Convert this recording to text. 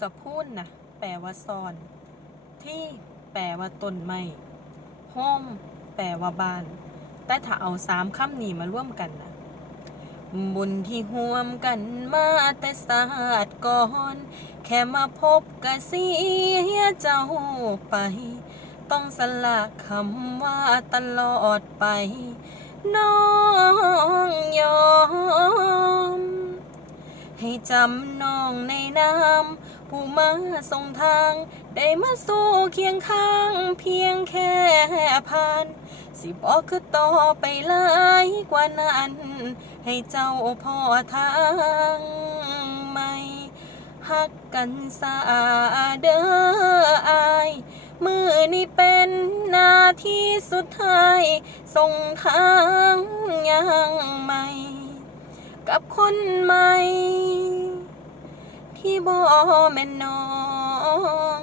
สะพูนนะแปลว่าซ่อน ที่ แปลว่าต้นไม้โฮมแปลว่าบ้าน แต่ถ้าเอาสามคำนี้มาร่วมกันนะบุญที่ห่วมกันมาแต่ศาสตร์ก่อน แค่มาพบกะเสียเจ้าไป ต้องสละคำว่าตลอดไป น้องยอม ให้จำน้องในน้ำ ผู้มาส่งทาง ได้มาสู้เคียงข้าง เพียงแค่ผ่าน สิบอกคือต่อไปหลายกว่านั้น ให้เจ้าพ่อทางใหม่ฮักกันสาเด้ออายมือนี้เป็นนาทีสุดท้าย ส่งทางยังใหม่ กับคนใหม่ บ่แม่นน้อง